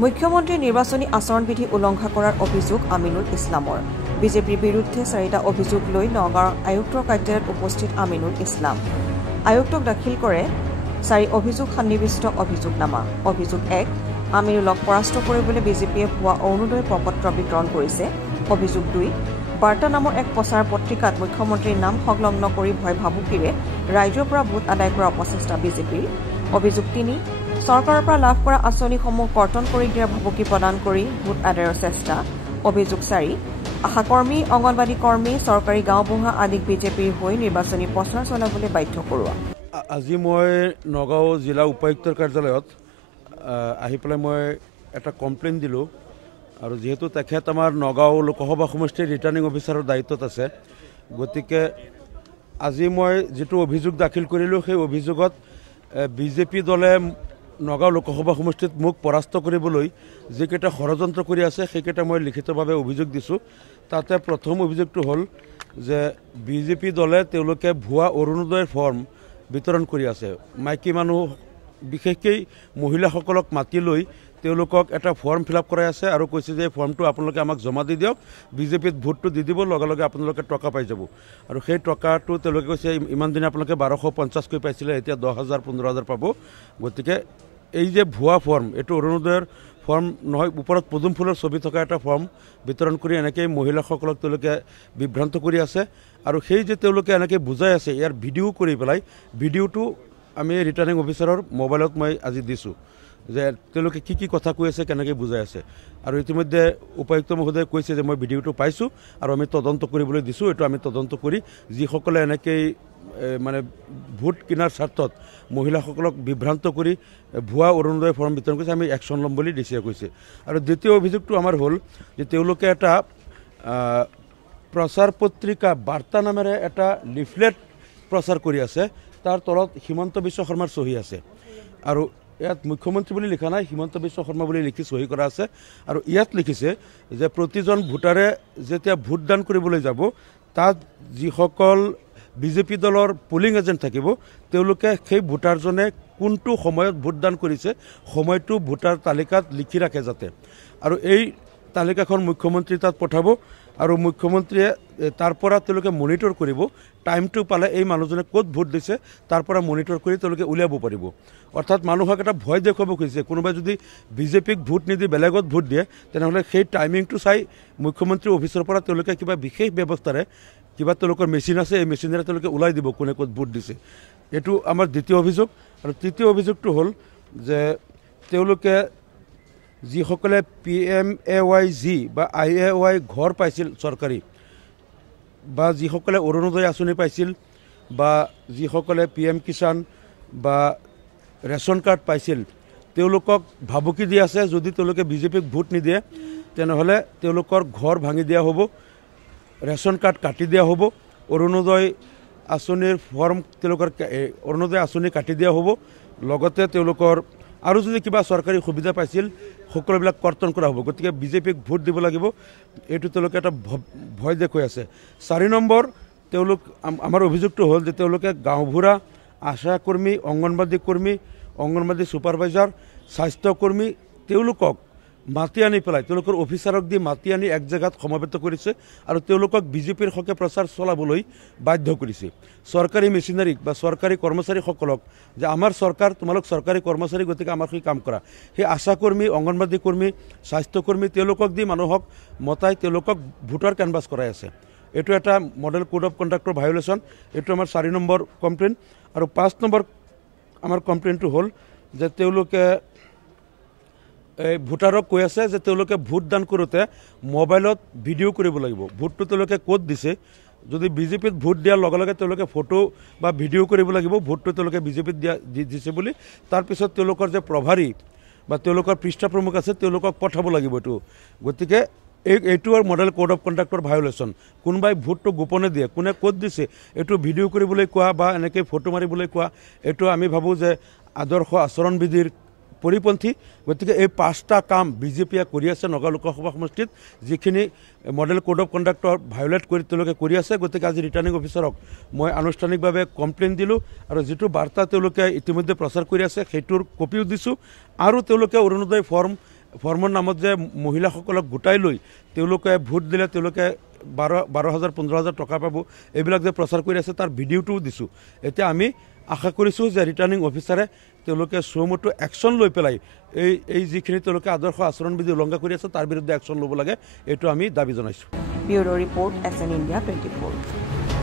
মুখ্যমন্ত্ৰীৰ নিৰ্বাচনী আচৰণবিধি উলংঘা কৰাৰ অভিযোগ আমিনুল ইছলামৰ। বিজেপিৰ বিৰুদ্ধে 4টা অভিযোগ লৈ নগাঁও আয়ুক্তৰ কাৰ্যালয়ত উপস্থিত আমিনুল ইছলাম। আয়ুক্তক দাখিল কৰে 4 অভিযোগ সন্নিৱিষ্ট অভিযোগনামা। অভিযোগ 1, আমিনুলক পৰাস্ত কৰিবলৈ বিজেপিয়ে ভুৱা অৰুণোদয় প্ৰপত্ৰ বিতৰণ কৰিছে। অভিযোগ 2, বাৰ্তা নামৰ এক প্ৰচাৰ পত্ৰিকাত মুখ্যমন্ত্ৰীৰ নাম সংলগ্ন কৰি ভয় ভাবুকিৰে ৰাইজৰ পৰা ভোট আদায় কৰাৰ অপচেষ্টা বিজেপিৰ। অভিযোগ 3, চৰকাৰৰ পৰা লাভ কৰা আঁচনিসমূহ কৰ্তন কৰি দিয়াৰ ভাবুকি প্ৰদান কৰি ভোট আদায়ৰ চেষ্টা। অভিযোগ 4, আশাকৰ্মী, অংগনবাদী কৰ্মী, চৰকাৰী গাঁওবুঢ়া আদিক বিজেপিৰ হৈ নিৰ্বাচনী প্ৰচাৰ চলাবলৈ বাধ্য কৰোৱা। আজি মই নগাঁও জিলা উপায়ুক্তৰ কাৰ্যালয়ত আহি পেলাই মই এটা কমপ্লেইন দিলোঁ আৰু যেহেতু তেখেত আমাৰ নগাঁও লোকসভা সমষ্টিৰ ৰিটাৰ্ণিং অফিচাৰৰ দায়িত্বত আছে, গতিকে আজি মই যিটো অভিযোগ দাখিল কৰিলোঁ সেই অভিযোগত বিজেপি দলে নগাঁও লোকসভা সমষ্টিত মোক পৰাস্ত কৰিবলৈ যিকেইটা ষড়যন্ত্ৰ কৰি আছে সেইকেইটা মই লিখিতভাৱে অভিযোগ দিছোঁ। তাতে প্ৰথম অভিযোগটো হ'ল যে বিজেপি দলে তেওঁলোকে ভুৱা অৰুণোদয়ৰ ফৰ্ম বিতৰণ কৰি আছে। মাইকী মানুহ বিশেষকৈ মহিলাসকলক মাতি লৈ তেওঁলোকক এটা ফৰ্ম ফিল আপ কৰাই আছে আৰু কৈছে যে এই ফৰ্মটো আপোনালোকে আমাক জমা দি দিয়ক, বিজেপিত ভোটটো দি দিব, লগে লগে আপোনালোকে টকা পাই যাব। আৰু সেই টকাটো তেওঁলোকে কৈছে ইমান দিনে আপোনালোকে 1250কৈ পাইছিলে, এতিয়া 10,000 15,000 পাব। গতিকে এই যে ভুৱা ফৰ্ম, এইটো অৰুণোদয়ৰ ফৰ্ম নহয়, ওপৰত পদুম ফুলৰ ছবি থকা এটা ফৰ্ম বিতৰণ কৰি এনেকৈ মহিলাসকলক তেওঁলোকে বিভ্ৰান্ত কৰি আছে। আৰু সেই যে তেওঁলোকে এনেকৈ বুজাই আছে, ইয়াৰ ভিডিঅ' কৰি পেলাই ভিডিঅ'টো আমি ৰিটাৰ্ণিং অফিচাৰৰ মোবাইলত মই আজি দিছোঁ যে তেওঁলোকে কি কি কথা কৈ আছে, কেনেকৈ বুজাই আছে। আৰু ইতিমধ্যে উপায়ুক্ত মহোদয়ে কৈছে যে মই ভিডিঅ'টো পাইছোঁ আৰু আমি তদন্ত কৰিবলৈ দিছোঁ। এইটো আমি তদন্ত কৰি যিসকলে এনেকৈ মানে ভোট কিনাৰ স্বাৰ্থত মহিলাসকলক বিভ্ৰান্ত কৰি ভুৱা অৰুণোদয় ফৰ্ম বিতৰণ কৰিছে, আমি একশ্যন ল'ম বুলি ডিচিয়ে কৈছে। আৰু দ্বিতীয় অভিযোগটো আমাৰ হ'ল যে তেওঁলোকে এটা প্ৰচাৰ পত্ৰিকা বাৰ্তা নামেৰে এটা লিফলেট প্ৰচাৰ কৰি আছে, তাৰ তলত হিমন্ত বিশ্ব শৰ্মাৰ চহী আছে। আৰু ইয়াত মুখ্যমন্ত্ৰী বুলি লিখা নাই, হিমন্ত বিশ্ব শৰ্মা বুলি লিখি চহী কৰা আছে। আৰু ইয়াত লিখিছে যে প্ৰতিজন ভোটাৰে যেতিয়া ভোটদান কৰিবলৈ যাব, তাত যিসকল বিজেপি দলৰ পুলিং এজেণ্ট থাকিব, তেওঁলোকে সেই ভোটাৰজনে কোনটো সময়ত ভোটদান কৰিছে সময়টো ভোটাৰ তালিকাত লিখি ৰাখে যাতে। আৰু এই তালিকাখন মুখ্যমন্ত্ৰী তাত পঠাব আৰু মুখ্যমন্ত্ৰীয়ে তাৰ পৰা তেওঁলোকে মনিটৰ কৰিব। টাইমটো পালে এই মানুহজনে ক'ত ভোট দিছে তাৰ পৰা মনিটৰ কৰি তেওঁলোকে উলিয়াব পাৰিব। অৰ্থাৎ মানুহক এটা ভয় দেখুৱাব খুজিছে, কোনোবাই যদি বিজেপিক ভোট নিদি বেলেগত ভোট দিয়ে তেনেহ'লে সেই টাইমিংটো চাই মুখ্যমন্ত্ৰীৰ অফিচৰ পৰা তেওঁলোকে কিবা বিশেষ ব্যৱস্থাৰে, কিবা তেওঁলোকৰ মেচিন আছে, এই মেচিনেৰে তেওঁলোকে ওলাই দিব কোনে ক'ত ভোট দিছে। এইটো আমাৰ দ্বিতীয় অভিযোগ। আৰু তৃতীয় অভিযোগটো হ'ল যে তেওঁলোকে যিসকলে PMAY-G বা IAY ঘৰ পাইছিল চৰকাৰী, বা যিসকলে অৰুণোদয় আঁচনি পাইছিল, বা যিসকলে PM কিষাণ বা ৰেচন কাৰ্ড পাইছিল, তেওঁলোকক ভাবুকি দি আছে যদি তেওঁলোকে বিজেপিক ভোট নিদিয়ে তেনেহ'লে তেওঁলোকৰ ঘৰ ভাঙি দিয়া হ'ব, ৰেচন কাৰ্ড কাটি দিয়া হ'ব, অৰুণোদয় আঁচনিৰ ফৰ্ম তেওঁলোকৰ অৰুণোদয় আঁচনি কাটি দিয়া হ'ব, লগতে তেওঁলোকৰ আৰু যদি কিবা চৰকাৰী সুবিধা পাইছিল সকলোবিলাক কৰ্তন কৰা হ'ব। গতিকে বিজেপিক ভোট দিব লাগিব, এইটো তেওঁলোকে এটা ভয় দেখুৱাই আছে। 4 নম্বৰ, তেওঁলোক আমাৰ অভিযোগটো হ'ল যে তেওঁলোকে গাঁওবুঢ়া, আশাকৰ্মী, অংগনবাদী কৰ্মী, অংগনবাদী ছুপাৰভাইজাৰ, স্বাস্থ্যকৰ্মী, তেওঁলোকক মাতি আনি পেলাই তেওঁলোকৰ অফিচাৰক দি মাতি আনি এক জেগাত সমবেত কৰিছে আৰু তেওঁলোকক বিজেপিৰ হকে প্ৰচাৰ চলাবলৈ বাধ্য কৰিছে। চৰকাৰী মেচিনাৰীক বা চৰকাৰী কৰ্মচাৰীসকলক যে আমাৰ চৰকাৰ, তোমালোক চৰকাৰী কৰ্মচাৰী, গতিকে আমাৰ সেই কাম কৰা। সেই আশাকৰ্মী, অংগনবাদী কৰ্মী, স্বাস্থ্যকৰ্মী তেওঁলোকক দি মানুহক মতাই তেওঁলোকক ভোটাৰ কেনভাছ কৰাই আছে। এইটো এটা মডেল কোড অফ কণ্ডাক্টৰ ভায়োলেশ্যন। এইটো আমাৰ 4 নম্বৰ কমপ্লেইন। আৰু 5 নম্বৰ আমাৰ কমপ্লেইনটো হ'ল যে তেওঁলোকে ভোটাৰক কৈ আছে যে তেওঁলোকে ভোটদান কৰোঁতে মোবাইলত ভিডিঅ' কৰিব লাগিব। ভোটটো তেওঁলোকে ক'ত দিছে, যদি বিজেপিত ভোট দিয়াৰ লগে লগে তেওঁলোকে ফটো বা ভিডিঅ' কৰিব লাগিব ভোটটো তেওঁলোকে বিজেপিত দিছে বুলি। তাৰপিছত তেওঁলোকৰ যে প্ৰভাৰী বা তেওঁলোকৰ পৃষ্ঠা প্ৰমুখ আছে তেওঁলোকক পঠাব লাগিব এইটো। গতিকে এইটো আৰু মডেল কোড অফ কণ্ডাক্টৰ ভায়োলেশ্যন। কোনোবাই ভোটটো গোপনে দিয়ে, কোনে ক'ত দিছে এইটো ভিডিঅ' কৰিবলৈ কোৱা বা এনেকৈ ফটো মাৰিবলৈ কোৱা, এইটো আমি ভাবোঁ যে আদৰ্শ আচৰণবিধিৰ পৰিপন্থী। গতিকে এই 5টা কাম বিজেপিয়ে কৰি আছে নগাঁও লোকসভা সমষ্টিত, যিখিনি model code of conduct violate কৰি তেওঁলোকে কৰি আছে। গতিকে আজি ৰিটাৰ্ণিং অফিচাৰক মই আনুষ্ঠানিকভাৱে কমপ্লেইন দিলোঁ আৰু যিটো বাৰ্তা তেওঁলোকে ইতিমধ্যে প্ৰচাৰ কৰি আছে সেইটোৰ কপিও দিছোঁ। আৰু তেওঁলোকে অৰুণোদয় ফৰ্ম ফৰ্মৰ নামত যে মহিলাসকলক গোটাই লৈ তেওঁলোকে ভোট দিলে তেওঁলোকে 12,000 15,000 টকা পাব, এইবিলাক যে প্ৰচাৰ কৰি আছে তাৰ ভিডিঅ'টোও দিছোঁ। এতিয়া আমি আশা কৰিছোঁ যে ৰিটাৰ্ণিং অফিচাৰে তেওঁলোকে চমুটো একশ্যন লৈ পেলাই এই যিখিনি তেওঁলোকে আদৰ্শ আচৰণবিধি উলংঘা কৰি আছে তাৰ বিৰুদ্ধে একশ্যন ল'ব লাগে, এইটো আমি দাবী জনাইছোঁ। Bureau' report SN India 24।